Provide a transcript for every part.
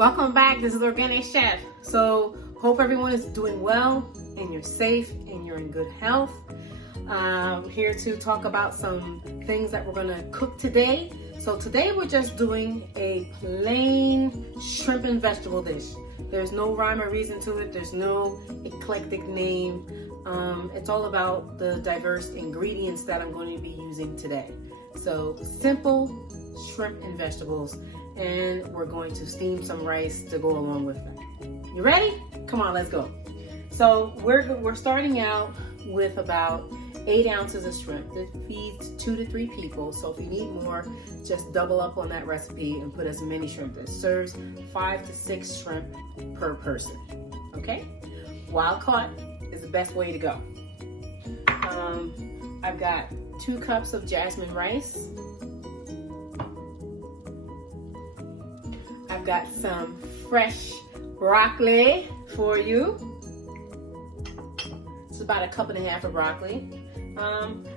Welcome back. This is Organic Chef. So hope everyone is doing well and you're safe and you're in good health. I'm here to talk about some things that we're gonna cook today. So today we're just doing a plain shrimp and vegetable dish. There's no rhyme or reason to it. There's no eclectic name. It's all about the diverse ingredients that I'm going to be using today. So simple shrimp and vegetables, and we're going to steam some rice to go along with that. You ready? Come on, let's go. So we're starting out with about 8 ounces of shrimp. That feeds 2 to 3 people. So if you need more, just double up on that recipe and put as many shrimp. It serves 5 to 6 shrimp per person. Okay? Wild caught is the best way to go. I've got 2 cups of jasmine rice. I've got some fresh broccoli for you. It's about 1.5 cups of broccoli.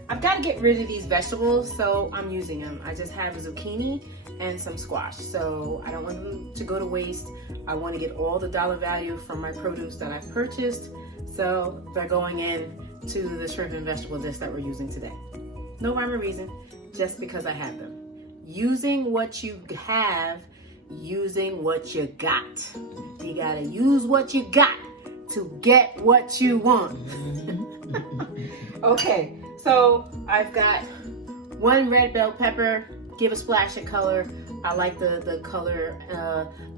I've got to get rid of these vegetables, so I'm using them. I just have zucchini and some squash, so I don't want them to go to waste. I want to get all the dollar value from my produce that I've purchased, so they're going in to the shrimp and vegetable dish that we're using today. No rhyme or reason, just because I have them. Using what you have, using what you got. You gotta use what you got to get what you want. Okay, so I've got 1 red bell pepper. Give a splash of color. I like the color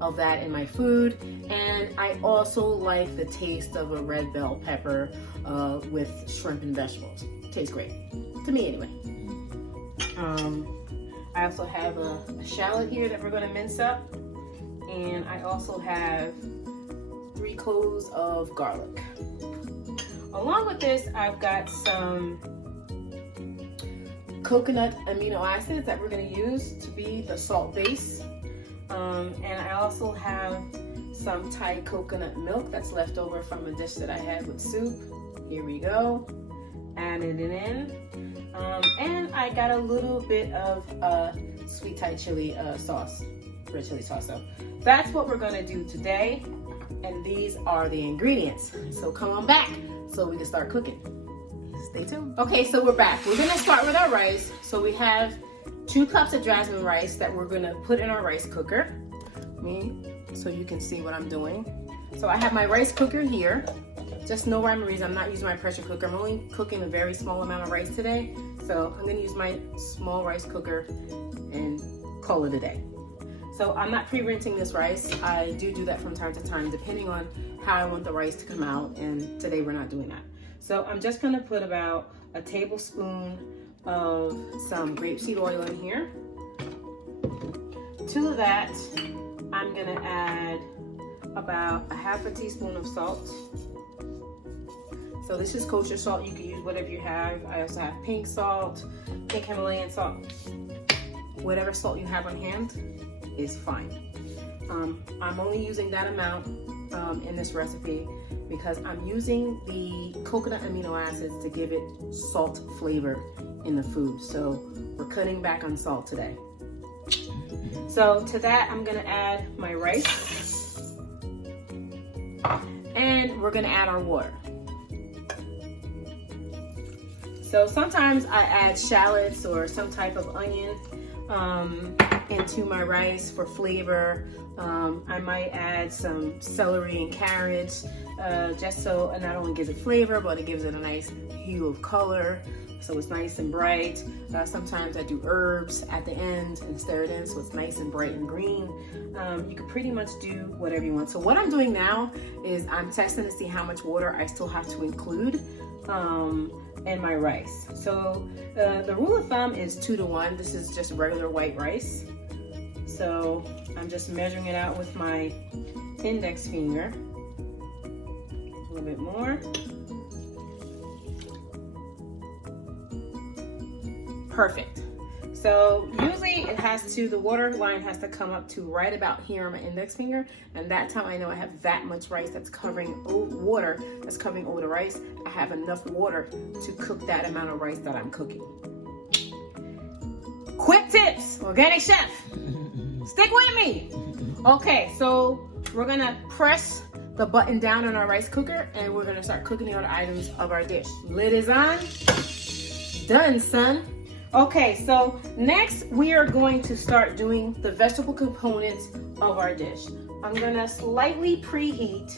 of that in my food, and I also like the taste of a red bell pepper with shrimp and vegetables. Tastes great, to me anyway. I also have a shallot here that we're going to mince up, and I also have 3 cloves of garlic. Along with this, I've got some coconut amino acids that we're going to use to be the salt base. And I also have some Thai coconut milk that's left over from a dish that I had with soup. Here we go. Added it in. And I got a little bit of sweet Thai chili sauce, red chili sauce. So that's what we're going to do today. And these are the ingredients. So come on back so we can start cooking. Stay tuned. Okay, so we're back. We're gonna start with our rice. So we have 2 cups of jasmine rice that we're gonna put in our rice cooker. So you can see what I'm doing. So I have my rice cooker here. Just no rhyme or reason, I'm not using my pressure cooker. I'm only cooking a very small amount of rice today. So I'm gonna use my small rice cooker and call it a day. So I'm not pre-rinsing this rice. I do that from time to time, depending on how I want the rice to come out, and today we're not doing that. So I'm just gonna put about a tablespoon of some grapeseed oil in here. To that, I'm gonna add about 1/2 teaspoon of salt. So this is kosher salt. You can use whatever you have. I also have pink salt, pink Himalayan salt. Whatever salt you have on hand is fine. I'm only using that amount in this recipe because I'm using the coconut amino acids to give it salt flavor in the food. So we're cutting back on salt today. So to that, I'm gonna add my rice, and we're gonna add our water. So sometimes I add shallots or some type of onion into my rice for flavor. I might add some celery and carrots, just so it not only gives it flavor, but it gives it a nice hue of color, so it's nice and bright. Sometimes I do herbs at the end and stir it in so it's nice and bright and green. You can pretty much do whatever you want. So what I'm doing now is I'm testing to see how much water I still have to include in my rice. So the rule of thumb is 2 to 1. This is just regular white rice. So I'm just measuring it out with my index finger. A little bit more. Perfect. So usually the water line has to come up to right about here on my index finger, and that's how I know I have that much rice that's covering water that's covering over the rice. I have enough water to cook that amount of rice that I'm cooking. Quick tips, Organic Chef. Stick with me. Okay, so we're gonna press the button down on our rice cooker and we're gonna start cooking the other items of our dish. Lid is on. Done, son. Okay, so next we are going to start doing the vegetable components of our dish. I'm gonna slightly preheat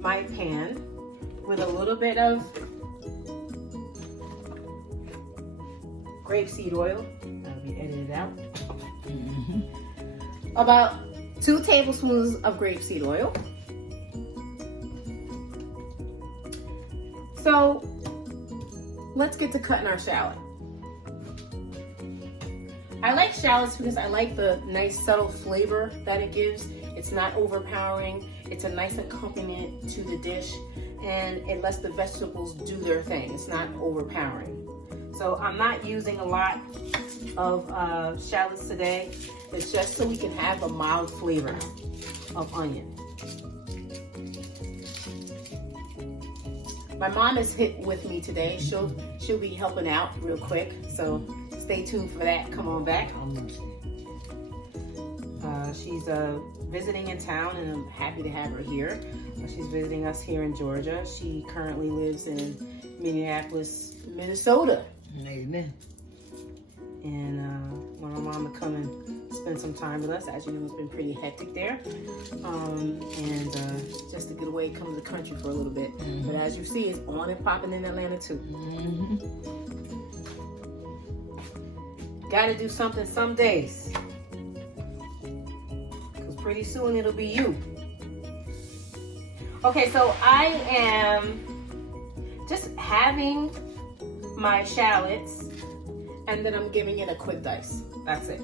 my pan with a little bit of grapeseed oil. That'll be edited out. About 2 tablespoons of grapeseed oil. So let's get to cutting our shallot. I like shallots because I like the nice subtle flavor that it gives. It's not overpowering. It's a nice accompaniment to the dish and it lets the vegetables do their thing. It's not overpowering. So I'm not using a lot of shallots today. It's just so we can have a mild flavor of onion. My mom is hit with me today. She'll be helping out real quick. So stay tuned for that. Come on back. She's visiting in town and I'm happy to have her here. She's visiting us here in Georgia. She currently lives in Minneapolis, Minnesota. Amen. And want my mom to come and spend some time with us. As you know, it's been pretty hectic there. And just to get away, come to the country for a little bit. But as you see, it's on and popping in Atlanta too. Gotta do something some days. Because pretty soon it'll be you. Okay, so I am just having my shallots and then I'm giving it a quick dice. That's it.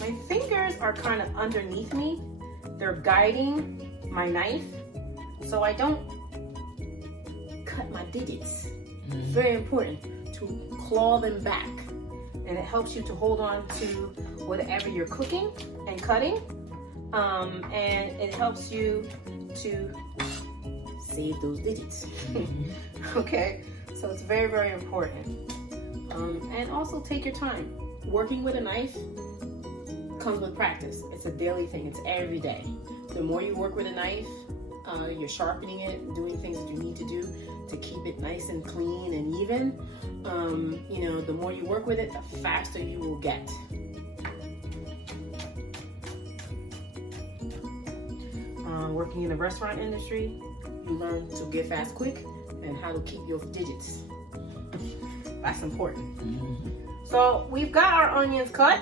My fingers are kind of underneath me. They're guiding my knife so I don't cut my digits. It's very important to claw them back and it helps you to hold on to whatever you're cooking and cutting. And it helps you to save those digits. Okay, so it's very, very important. And also take your time. Working with a knife comes with practice. It's a daily thing. It's every day. The more you work with a knife, you're sharpening it, doing things that you need to do to keep it nice and clean and even. You know, the more you work with it, the faster you will get. Working in the restaurant industry, you learn to get fast quick and how to keep your digits. That's important. So we've got our onions cut.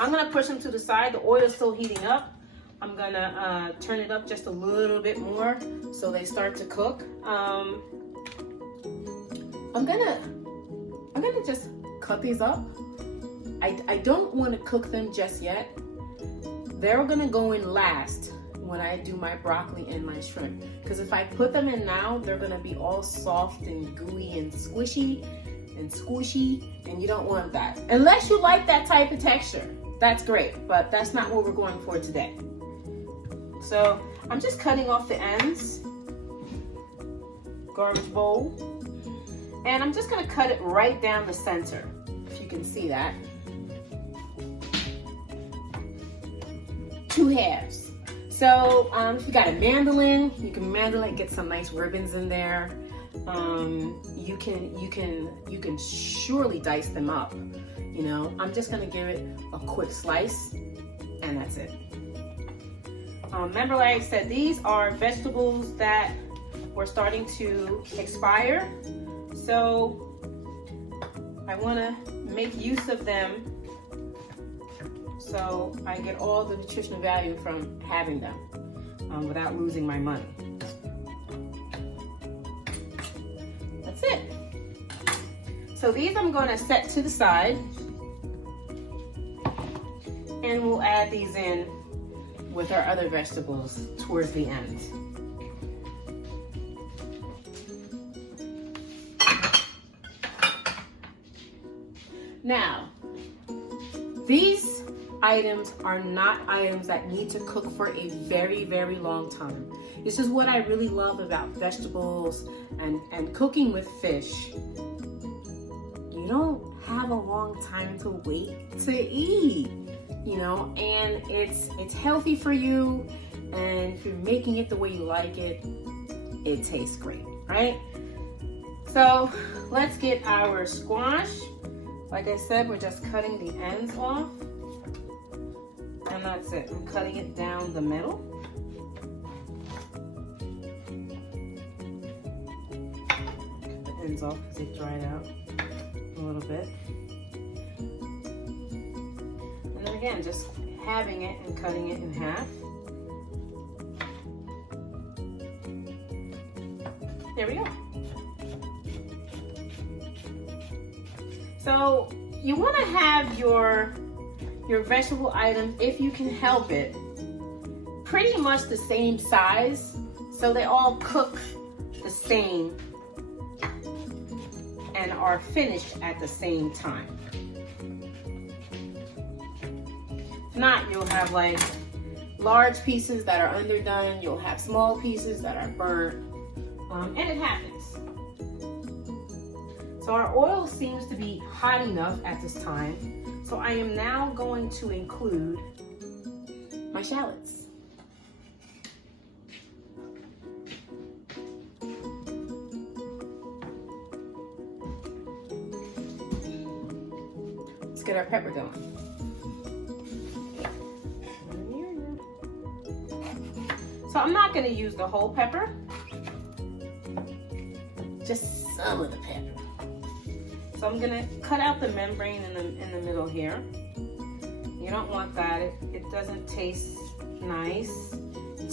I'm gonna push them to the side. The oil is still heating up. I'm gonna turn it up just a little bit more so they start to cook. I'm gonna just cut these up. I don't want to cook them just yet. They're gonna go in last when I do my broccoli and my shrimp. Because if I put them in now, they're gonna be all soft and gooey and squishy and squishy, and you don't want that. Unless you like that type of texture, that's great, but that's not what we're going for today. So I'm just cutting off the ends, garbage bowl, and I'm just gonna cut it right down the center, if you can see that. 2 halves. So if you got a mandolin, you can mandolin and get some nice ribbons in there. You can surely dice them up. You know, I'm just gonna give it a quick slice, and that's it. Remember, like I said, these are vegetables that were starting to expire, so I want to make use of them so I get all the nutritional value from having them without losing my money. That's it. So these I'm going to set to the side, and we'll add these in with our other vegetables towards the end. Now, these items are not items that need to cook for a very, very long time. This is what I really love about vegetables and cooking with fish. You don't have a long time to wait to eat. you know, and it's healthy for you. And if you're making it the way you like it, it tastes great, right? So let's get our squash. Like I said, we're just cutting the ends off. And that's it. I'm cutting it down the middle. Cut the ends off because they dried out a little bit. And then again, just halving it and cutting it in half. There we go. So you want to have your vegetable items, if you can help it, pretty much the same size, so they all cook the same and are finished at the same time. If not, you'll have like large pieces that are underdone, you'll have small pieces that are burnt, and it happens. So our oil seems to be hot enough at this time. So I am now going to include my shallots. Let's get our pepper going. So I'm not going to use the whole pepper, just some of the pepper. So I'm gonna cut out the membrane in the middle here. You don't want that. It doesn't taste nice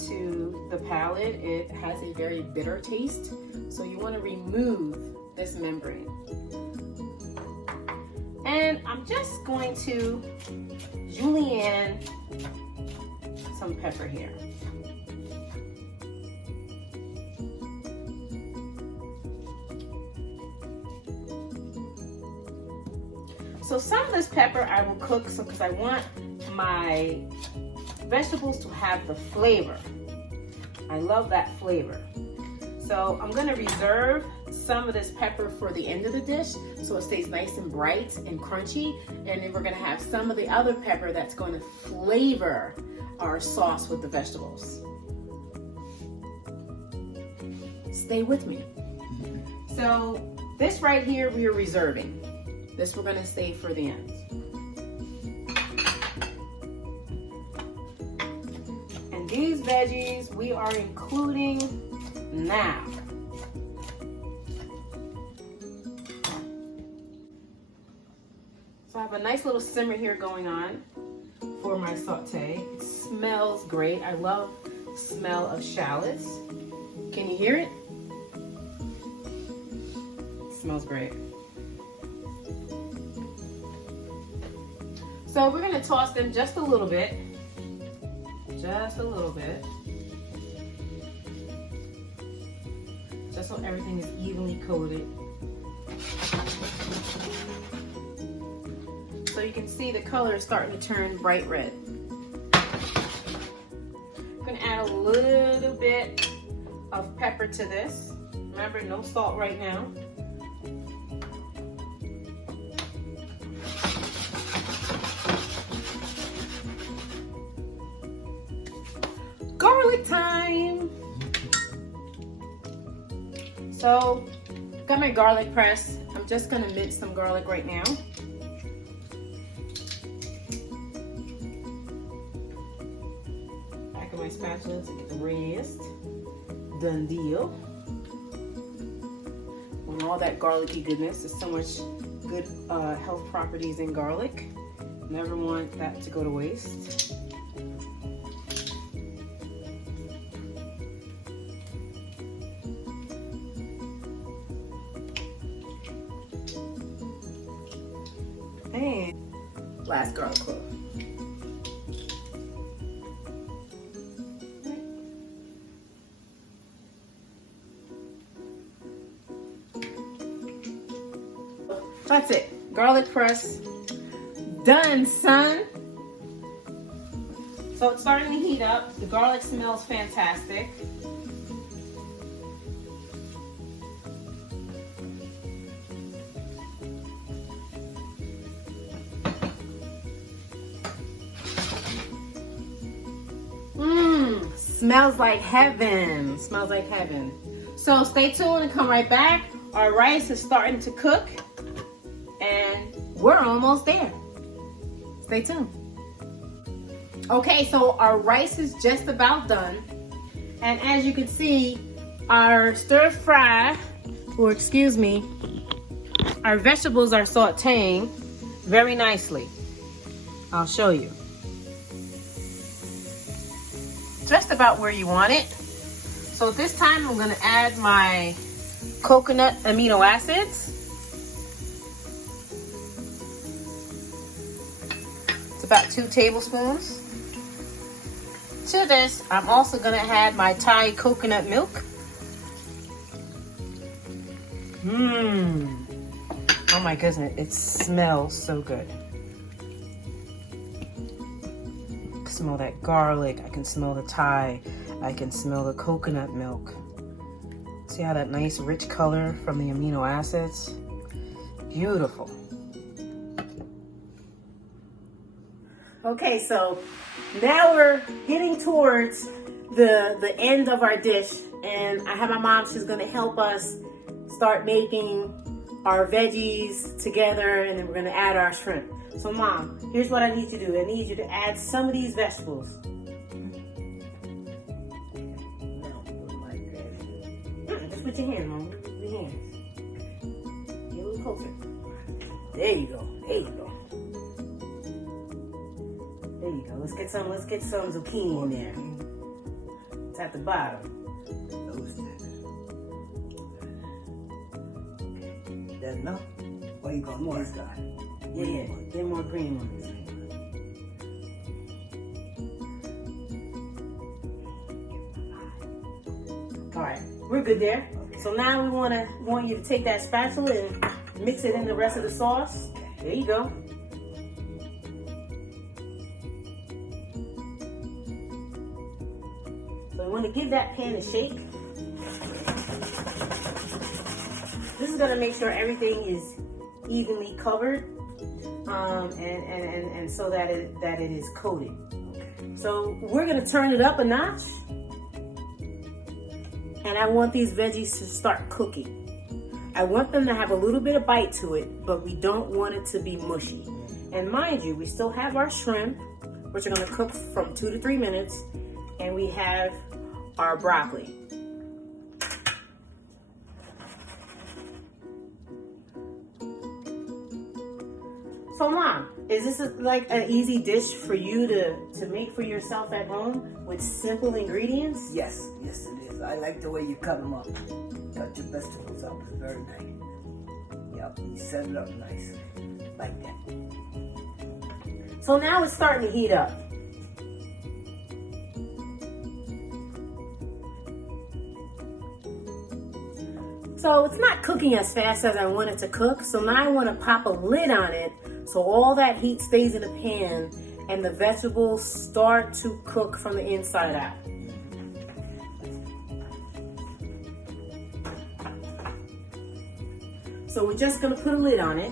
to the palate. It has a very bitter taste. So you want to remove this membrane. And I'm just going to julienne some pepper here. So some of this pepper I will cook because I want my vegetables to have the flavor. I love that flavor. So I'm gonna reserve some of this pepper for the end of the dish so it stays nice and bright and crunchy. And then we're gonna have some of the other pepper that's gonna flavor our sauce with the vegetables. Stay with me. So this right here we are reserving. This we're gonna save for the end. And these veggies we are including now. So I have a nice little simmer here going on for my saute. It smells great. I love the smell of shallots. Can you hear it? It smells great. So we're gonna toss them just a little bit. Just a little bit. Just so everything is evenly coated. So you can see the color is starting to turn bright red. I'm gonna add a little bit of pepper to this. Remember, no salt right now. Garlic time. So, got my garlic press. I'm just gonna mince some garlic right now. Back of my spatula to get the raised. Done deal. And all that garlicky goodness. There's so much good health properties in garlic. Never want that to go to waste. And last garlic clove. That's it. Garlic press done, son. So it's starting to heat up. The garlic smells fantastic. smells like heaven. Smells like heaven. So stay tuned and come right back. Our rice is starting to cook and we're almost there. Stay tuned. Okay, so our rice is just about done. And as you can see, our stir fry, or excuse me, our vegetables are sauteing very nicely. I'll show you. Just about where you want it. So this time I'm gonna add my coconut amino acids. It's about 2 tablespoons. To this, I'm also gonna add my Thai coconut milk. Oh my goodness, it smells so good. I can smell that garlic, I can smell the Thai, I can smell the coconut milk. See how that nice rich color from the amino acids? Beautiful. Okay, so now we're getting towards the end of our dish, and I have my mom, she's gonna help us start making our veggies together, and then we're gonna add our shrimp. So Mom, here's what I need you to do. I need you to add some of these vegetables. Just put your hand, Mom. Your hands. Get a little closer. There you go. There you go. There you go. Let's get some zucchini in there. It's at the bottom. That's enough? Or you got more guy? Yeah. Get more green ones. All right, we're good there. Okay. So now we want you to take that spatula and mix it in the rest of the sauce. There you go. So we want to give that pan a shake. This is going to make sure everything is evenly covered, and so that it is coated. Okay. So we're going to turn it up a notch, and I want these veggies to start cooking. I want them to have a little bit of bite to it, but we don't want it to be mushy. And mind you, we still have our shrimp, which are going to cook from 2 to 3 minutes, and we have our broccoli. So Mom, is this like an easy dish for you to make for yourself at home with simple ingredients? Yes, yes it is. I like the way you cut them up. Cut your vegetables up, it's very nice. Yep, you set it up nice, like that. So now it's starting to heat up. So it's not cooking as fast as I want it to cook. So now I want to pop a lid on it so all that heat stays in the pan and the vegetables start to cook from the inside out. So we're just going to put a lid on it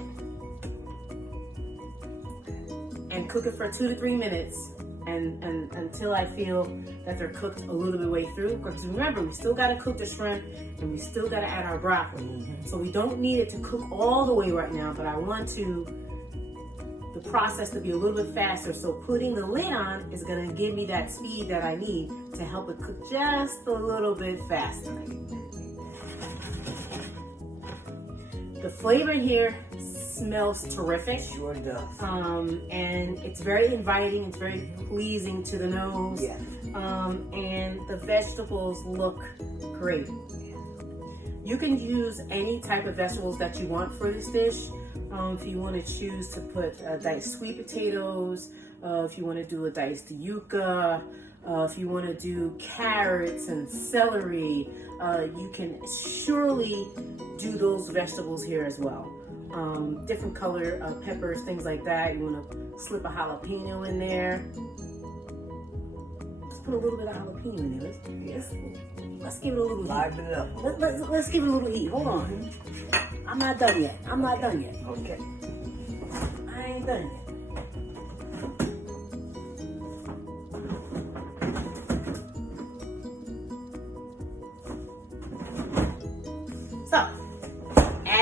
and cook it for 2 to 3 minutes and until I feel that they're cooked a little bit way through. Because remember, we still got to cook the shrimp and we still got to add our broccoli. So we don't need it to cook all the way right now, but I want the process to be a little bit faster. So putting the lid on is going to give me that speed that I need to help it cook just a little bit faster. The flavor here smells terrific. Sure does. And it's very inviting. It's very pleasing to the nose. Yeah. And the vegetables look great. You can use any type of vegetables that you want for this dish. If you want to choose to put diced sweet potatoes, if you want to do a diced yuca, if you want to do carrots and celery, you can surely do those vegetables here as well. Different color peppers, things like that. You want to slip a jalapeno in there. Let's put a little bit of jalapeno in there. Let's give it a little heat. Liven it up. Let's give it a little heat. Hold on. I'm not done yet. I'm not done yet. Okay. I ain't done yet.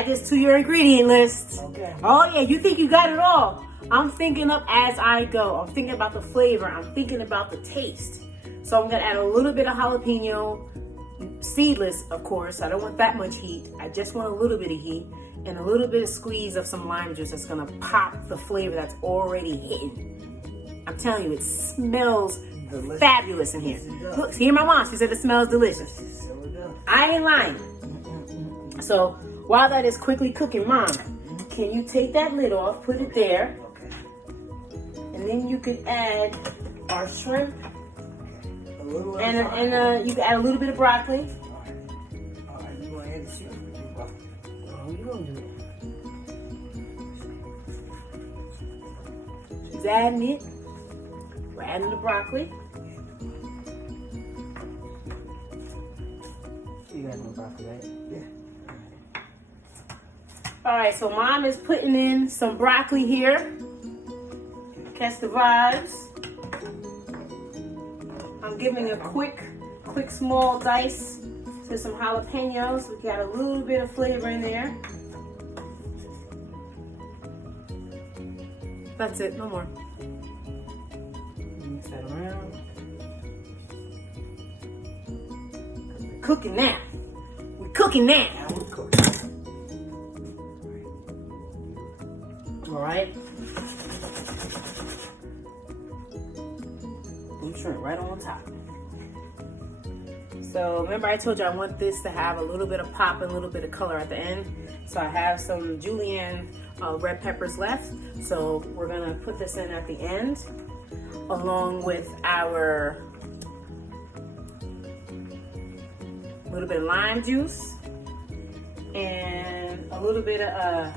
add this to your ingredient list. Okay. Oh yeah, you think you got it all. I'm thinking up as I go. I'm thinking about the flavor. I'm thinking about the taste. So I'm gonna add a little bit of jalapeno, seedless, of course. I don't want that much heat. I just want a little bit of heat and a little bit of squeeze of some lime juice that's gonna pop the flavor that's already hidden. I'm telling you, it smells Delicious. fabulous in here. Look, hear my mom. She said it smells delicious. So it does. I ain't lying. So while that is quickly cooking, Mom, can you take that lid off, put it there, Okay. and then you can add our shrimp A little and at a time. you can add a little bit of broccoli. All right. All right. You gonna add the shrimp? Oh, you gonna do it? She's adding it. We're adding the broccoli. You got no broccoli, right? Yeah. All right, so Mom is putting in some broccoli here. Catch the vibes. I'm giving a quick small dice to some jalapenos. We got a little bit of flavor in there. That's it, no more. Mix that around. We're cooking now. We're cooking now. Now we're cooking. All right. Some shrimp right on top. So remember I told you I want this to have a little bit of pop and a little bit of color at the end. So I have some julienne red peppers left. So we're gonna put this in at the end along with our little bit of lime juice and a little bit of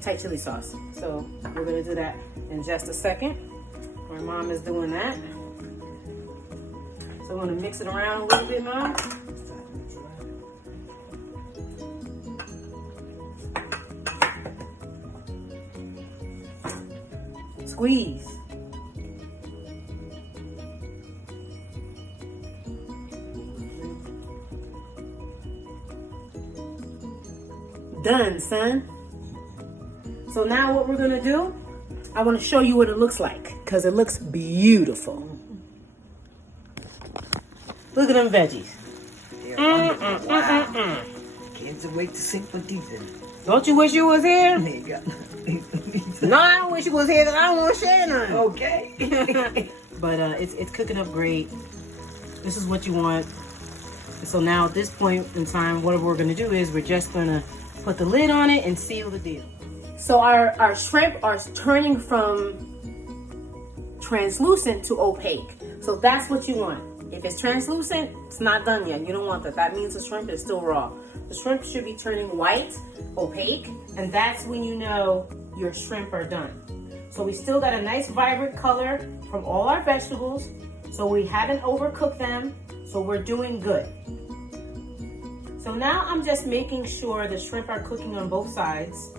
Thai chili sauce. So we're gonna do that in just a second. My Mom is doing that. So I'm gonna mix it around a little bit, Mom. Squeeze. Done, son. So now what we're gonna do, I wanna show you what it looks like, because it looks beautiful. Look at them veggies. Wow. Can't wait to sink my teeth in. Don't you wish you was here? There you go. No, I don't wish you was here, because I don't want to share none. Okay. But it's cooking up great. This is what you want. So now at this point in time, what we're gonna do is we're just gonna put the lid on it and seal the deal. So our shrimp are turning from translucent to opaque. So that's what you want. If it's translucent, it's not done yet. You don't want that. That means the shrimp is still raw. The shrimp should be turning white, opaque, and that's when you know your shrimp are done. So we still got a nice vibrant color from all our vegetables. So we haven't overcooked them. So we're doing good. So now I'm just making sure the shrimp are cooking on both sides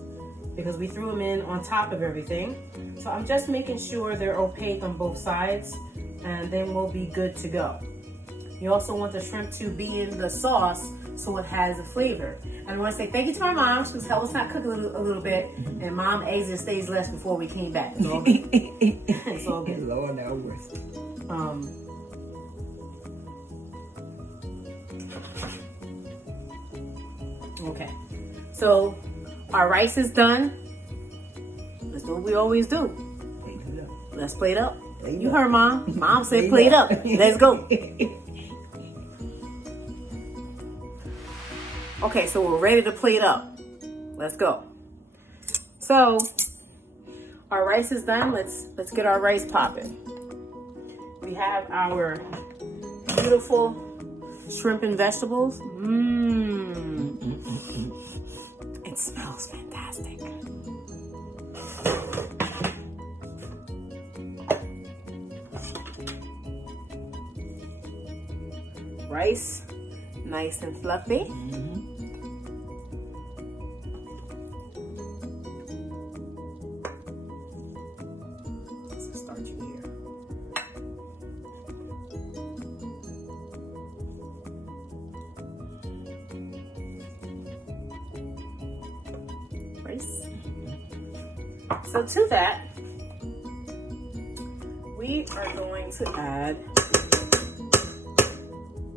because we threw them in on top of everything. So I'm just making sure they're opaque on both sides, and then we'll be good to go. You also want the shrimp to be in the sauce so it has a flavor. And I want to say thank you to my mom. She was helping us not cook a little bit. And Mom eggs and stays less before we came back. It's all good. It's all good. Lord, now worse. Okay. So our rice is done. Let's do what we always do. Let's plate up. You heard Mom. Mom said plate up. Let's go. Okay, so we're ready to plate up. Let's go. So our rice is done. Let's get our rice popping. We have our beautiful shrimp and vegetables. It smells fantastic. Rice, nice and fluffy. Let's start you here. rice. So to that, we are going to add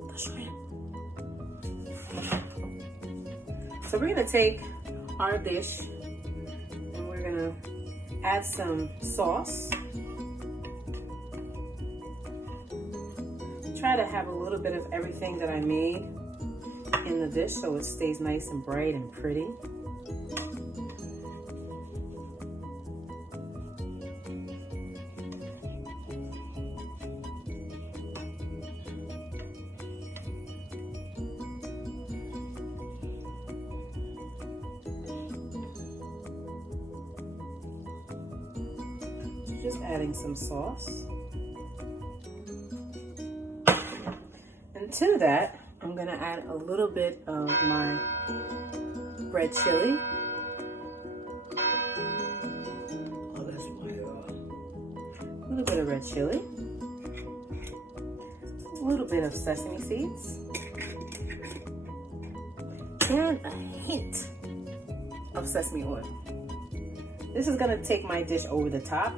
the shrimp. So we're gonna take our dish and we're gonna add some sauce. Try to have a little bit of everything that I made in the dish so it stays nice and bright and pretty. Just adding some sauce. And to that, I'm gonna add a little bit of my red chili. Oh, that's my, A little bit of red chili. A little bit of sesame seeds. And a hint of sesame oil. This is gonna take my dish over the top.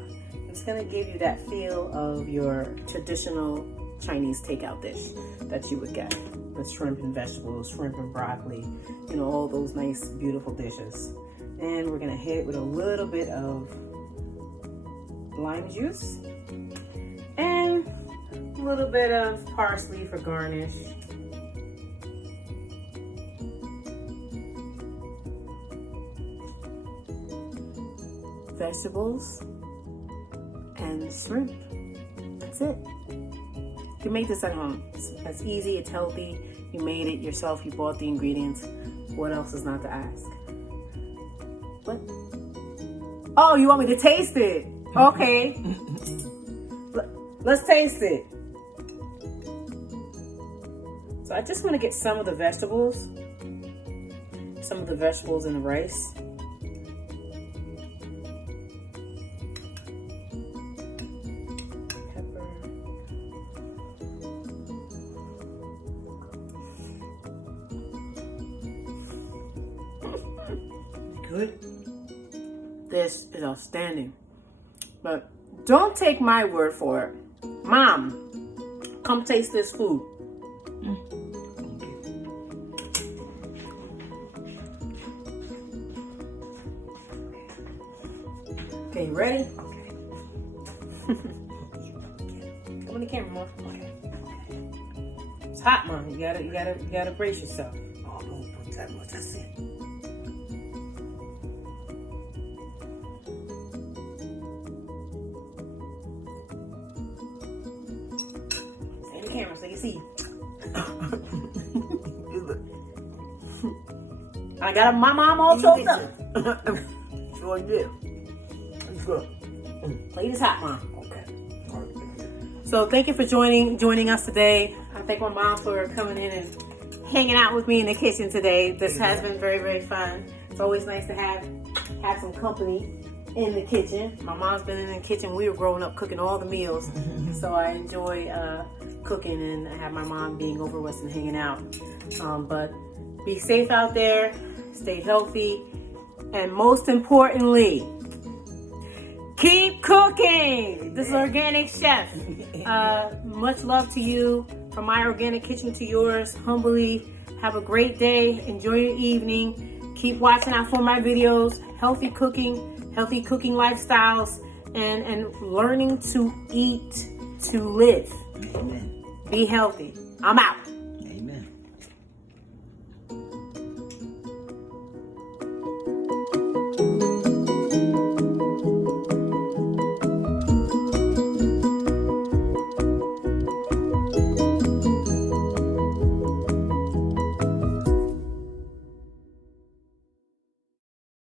It's gonna give you that feel of your traditional Chinese takeout dish that you would get with shrimp and vegetables, shrimp and broccoli, you know, all those nice, beautiful dishes. And we're gonna hit it with a little bit of lime juice and a little bit of parsley for garnish. Vegetables and shrimp. That's it. You can make this at home. It's easy, it's healthy. You made it yourself, you bought the ingredients. What else is not to ask? What? Oh, you want me to taste it? Okay. Let's taste it. So I just want to get some of the vegetables in the rice. good. This is outstanding. But don't take my word for it. Mom, come taste this food. Okay, you ready? Okay. Come on the camera, Mom. Okay. It's hot, Mom. You gotta brace yourself. Oh, don't put that much. That's it. Stay in the camera so you see. I got my mom all choked up. Sure did. It's good. Plate is hot, Mom. Okay. All right. So thank you for joining us today. I thank my mom for coming in and hanging out with me in the kitchen today. This has been very, very fun. It's always nice to have some company in the kitchen. My mom's been in the kitchen. We were growing up cooking all the meals. So I enjoy cooking and I have my mom being over with us and hanging out. But be safe out there, stay healthy, and most importantly, keep cooking. This is Organic Chef. Much love to you. From my organic kitchen to yours, humbly. Have a great day. Enjoy your evening. Keep watching out for my videos. Healthy cooking lifestyles, and learning to eat to live. Amen. Be healthy. I'm out.